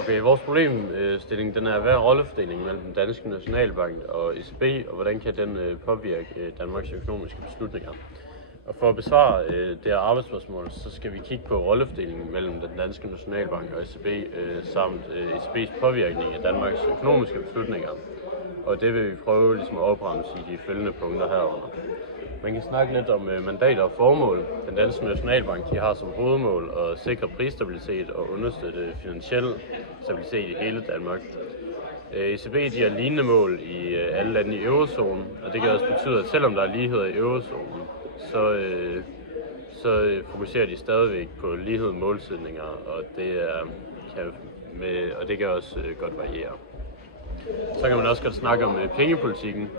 Okay, vores problemstilling den er, hvad er rollefordelingen mellem den danske Nationalbank og ECB, og hvordan kan den påvirke Danmarks økonomiske beslutninger? Og for at besvare det her arbejdsspørgsmål, så skal vi kigge på rollefordelingen mellem den danske Nationalbank og ECB, samt ECB's påvirkning af Danmarks økonomiske beslutninger. Og det vil vi prøve ligesom at opremse i de følgende punkter herunder. Man kan snakke lidt om mandater og formål. Den danske Nationalbank har som hovedmål at sikre prisstabilitet og understøtte finansiel stabilitet i hele Danmark. ECB har lignende mål i alle lande i eurozonen, og det kan også betyde, at selvom der er ligheder i eurozonen, så fokuserer de stadigvæk på lighed målsætninger, og det kan også godt variere. Så kan man også godt snakke om pengepolitikken.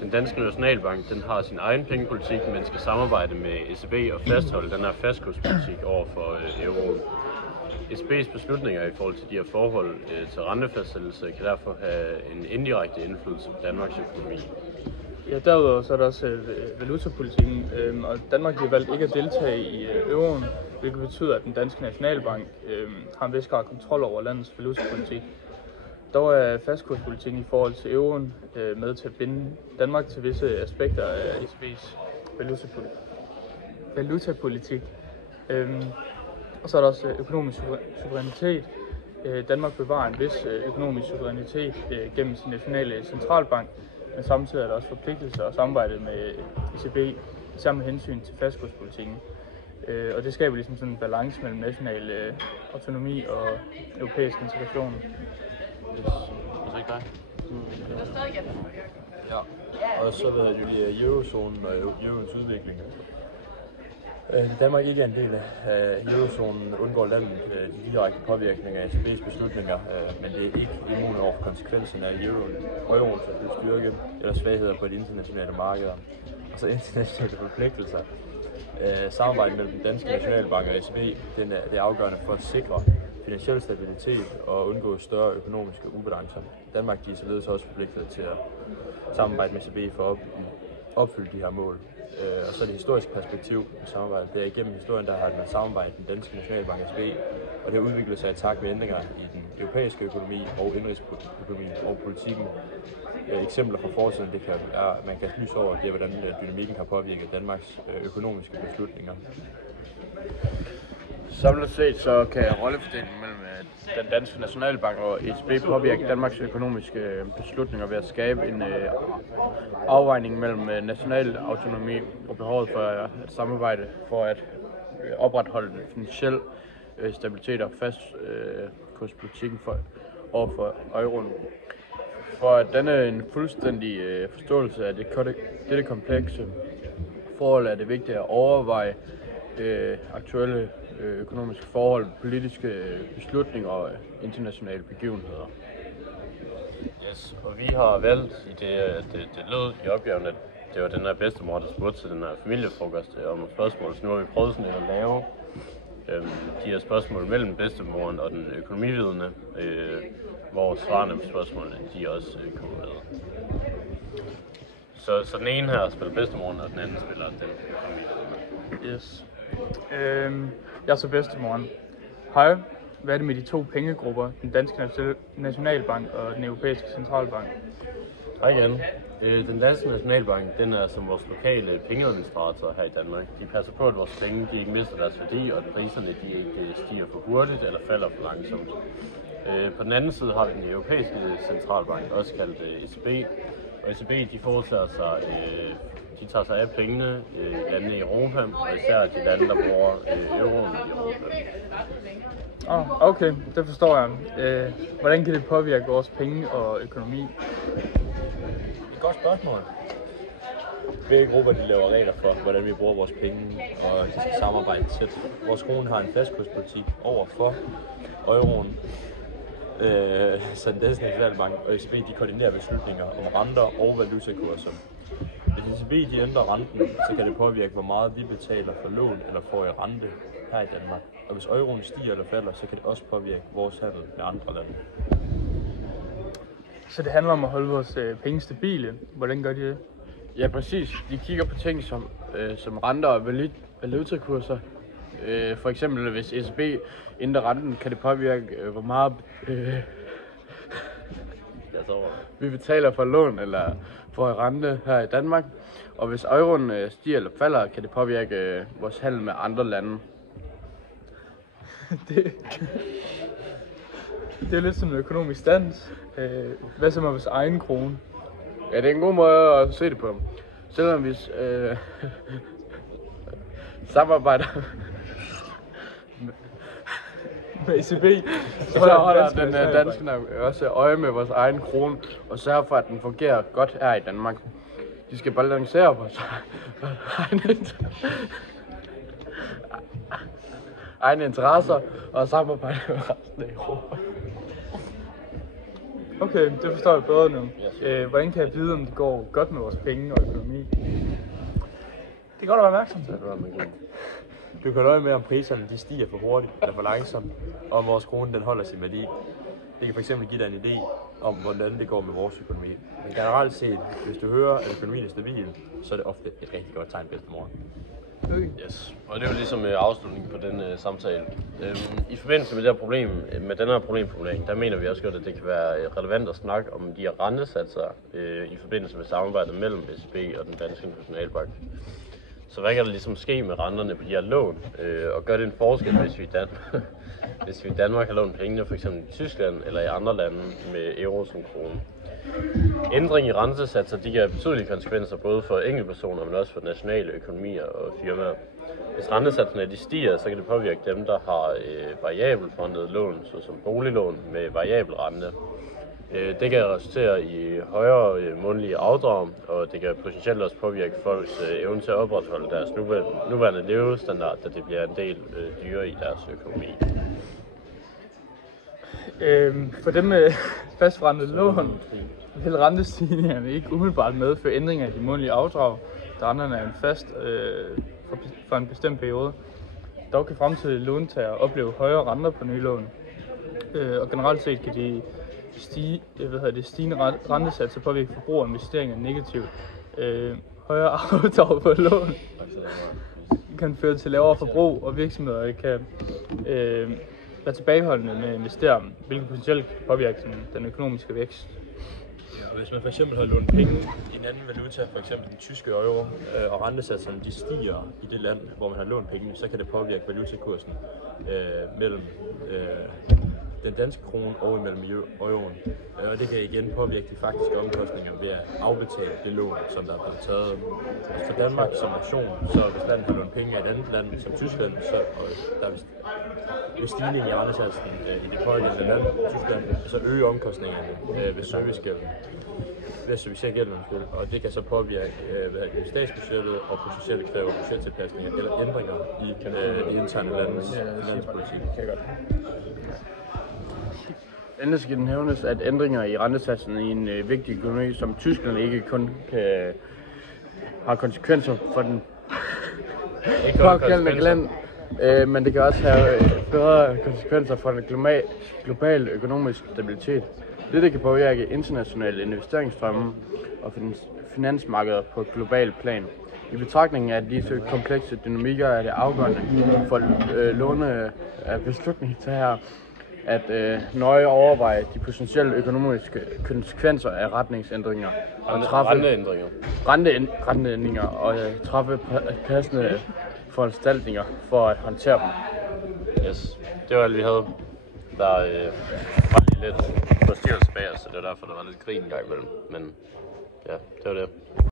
Den danske Nationalbank har sin egen pengepolitik, men skal samarbejde med ECB og fastholde den her fastkurspolitik over for euroen. ECB's beslutninger i forhold til de her forhold til rentefastsættelse kan derfor have en indirekte indflydelse på Danmarks økonomi. Ja, derudover så er der også valutapolitikken, og Danmark har valgt ikke at deltage i euroen, hvilket betyder, at den danske Nationalbank har en vis grad kontrol over landets valutapolitik. Dog er fastkurspolitikken i forhold til euroen med til at binde Danmark til visse aspekter af ECB's valutapolitik. Og så er der også økonomisk suverænitet. Danmark bevarer en vis økonomisk suverænitet gennem sin nationale centralbank, men samtidig er der også forpligtelser og samarbejde med ECB, især med hensyn til fastkurspolitikken. Og det skaber ligesom sådan en balance mellem national autonomi og europæisk integration. Ja, og så ved jeg jo eurozonen og euroens udvikling. Danmark ikke er en del af eurozonen, undgår landet de direkte påvirkninger af ECB's beslutninger, men det er ikke immun over konsekvenserne af euroens styrke eller svagheder på de internationale markeder. Og så internationale forpligtelser. Samarbejdet mellem den danske Nationalbank og ECB det er afgørende for at sikre finansiel stabilitet og undgå større økonomiske ubalancer. Danmark er således også forpligtet til at samarbejde med ECB for at opfylde de her mål. Og så det historiske perspektiv med samarbejdet. Det er igennem historien, der har man samarbejdet den danske Nationalbank og ECB, og det har udviklet sig i takt med ændringer i den europæiske økonomi og indrigsøkonomi og politikken. Eksempler fra fortiden, det kan være, man kan lyse over, det er, hvordan dynamikken har påvirket Danmarks økonomiske beslutninger. Samlet set så kan rollefordelingen mellem den danske Nationalbank og ECB påvirke Danmarks økonomiske beslutninger ved at skabe en afvejning mellem national autonomi og behovet for at samarbejde for at opretholde den finansielle stabilitet og fastkurspolitikken over for euroen. For at danne en fuldstændig forståelse af dette komplekse forhold er det vigtigt at overveje aktuelle økonomiske forhold, politiske beslutninger og internationale begivenheder. Yes, og vi har valgt i det lød i opgaven, at det var den her bedstemor, der spurgte til den her familiefrokost om spørgsmål, så nu har vi prøvet sådan at lave de her spørgsmål mellem bedstemoren og den økonomividende, hvor svarene på spørgsmålene, de også kommer med. Så den ene her spiller bedstemoren, og den anden spiller den økonomividende. Yes. Jeg er så bedstemoren. Hej, hvad er det med de to pengegrupper, den danske Nationalbank og den europæiske centralbank? Hej igen. Den danske Nationalbank, den er som vores lokale pengeadministrator her i Danmark. De passer på, at vores penge de ikke mister deres værdi, og at priserne de ikke stiger for hurtigt eller falder for langsomt. På den anden side har vi den europæiske centralbank, også kaldt ECB. Og ECB de foretager sig, de tager sig af pengene i landene i Europa, og især de lande, der bruger euroen i Europa. Okay, det forstår jeg. Hvordan kan det påvirke vores penge og økonomi? Et godt spørgsmål. Begge grupper de laver regler for, hvordan vi bruger vores penge, og de skal samarbejde tæt. Vores krone har en fastkurspolitik over for euroen, så den danske Nationalbank og ECB de koordinerer beslutninger om renter og valutakurser. Hvis ECB de ændrer renten, så kan det påvirke, hvor meget vi betaler for lån eller får i rente her i Danmark. Og hvis euroen stiger eller falder, så kan det også påvirke vores handel med andre lande. Så det handler om at holde vores penge stabile. Hvordan gør de det? Ja, præcis. De kigger på ting som renter og valutakurser, For eksempel hvis ECB ændrer renten, kan det påvirke, hvor meget vi betaler for lån eller for rente her i Danmark. Og hvis euroen stiger eller falder, kan det påvirke vores handel med andre lande. Det er lidt som en økonomisk dans. Hvad så med vores egen krone? Ja, det er en god måde at se det på. Selvom vi samarbejder med ECB, så holder den danske også øje med vores egen krone og sørger for, at den fungerer godt her i Danmark. De skal balancere vores egne interesser og samarbejde med resten af Europa. Okay, det forstår jeg bedre nu. Hvordan kan jeg vide, om det går godt med vores penge og økonomi? Det er godt at være opmærksom til. Du kan nøje med, om priserne de stiger for hurtigt eller for langsomt, og om vores krone den holder sin værdi. Det kan fx give dig en idé om, hvordan det går med vores økonomi. Men generelt set, hvis du hører, at økonomien er stabil, så er det ofte et rigtig godt tegn bedstemor. Yes, og det er jo ligesom afslutningen på den samtale. I forbindelse med det her problem, med den her problemformulering, der mener vi også godt, at det kan være relevant at snakke om de her rentesatser i forbindelse med samarbejdet mellem ECB og den danske nationalbank. Så hvad kan der ligesom ske med renterne på de her lån, og gør det en forskel, hvis vi i Danmark har lånt pengene, f.eks. i Tyskland eller i andre lande med euro som krone? Ændring i rentesatser de kan have betydelige konsekvenser både for enkeltpersoner, men også for nationale økonomier og firmaer. Hvis rentesatserne de stiger, så kan det påvirke dem, der har variabelfondede lån, såsom boliglån med variabel rente. Det kan resultere i højere månedlige afdrag, og det kan potentielt også påvirke folks evne til at opretholde deres nuværende levestandard, da det bliver en del dyrere i deres økonomi. For dem med fastforrentede lån vil rentestigningerne ikke umiddelbart medføre ændringer i de månedlige afdrag, da renterne er en fast for en bestemt periode. Dog kan fremtidige låntagere opleve højere renter på nye lån, og generelt set kan de stigende rentesatser påvirke forbrug og investeringer negativt. Højere afdrag på lån kan føre til lavere forbrug, og virksomheder kan være tilbageholdende med at investere, hvilket potentielt kan påvirke den økonomiske vækst. Ja, hvis man f.eks. har lånt penge i en anden valuta, f.eks. den tyske euro, og rentesatserne de stiger i det land, hvor man har lånt pengene, så kan det påvirke valutakursen mellem den danske krone og imellem euroen. Og det kan igen påvirke de faktiske omkostninger ved at afbetale det lån, som der er blevet taget. For Danmark som nation, så hvis landet har lånt penge i et andet land som Tyskland, så der ved stigning i rentesatsen i det pågældende land, Tyskland, så øger omkostningerne ved servicegælden. Ved servicegælden, og det kan så påvirke statsbudgettet og potentielt kræve budgettilpasninger eller ændringer i det interne landets finanspolitik. Endelig skal den nævnes, at ændringer i rentesatsen i en vigtig økonomi som Tyskland ikke kun har konsekvenser for den pågældende land, men det kan også have bedre konsekvenser for den globale økonomiske stabilitet. Dette kan påvirke internationale investeringsstrømme og finansmarkeder på et globalt plan. I betragtning af disse komplekse dynamikker er det afgørende for beslutningstagere at nøje overveje de potentielle økonomiske konsekvenser af retningsændringer og renteændringer og træffe passende foranstaltninger for at håndtere dem. Yes, det var alt vi havde. Der var lige lidt forstyrrelse bag os, så det var derfor, der var lidt grin en gang imellem. Men ja, det var det.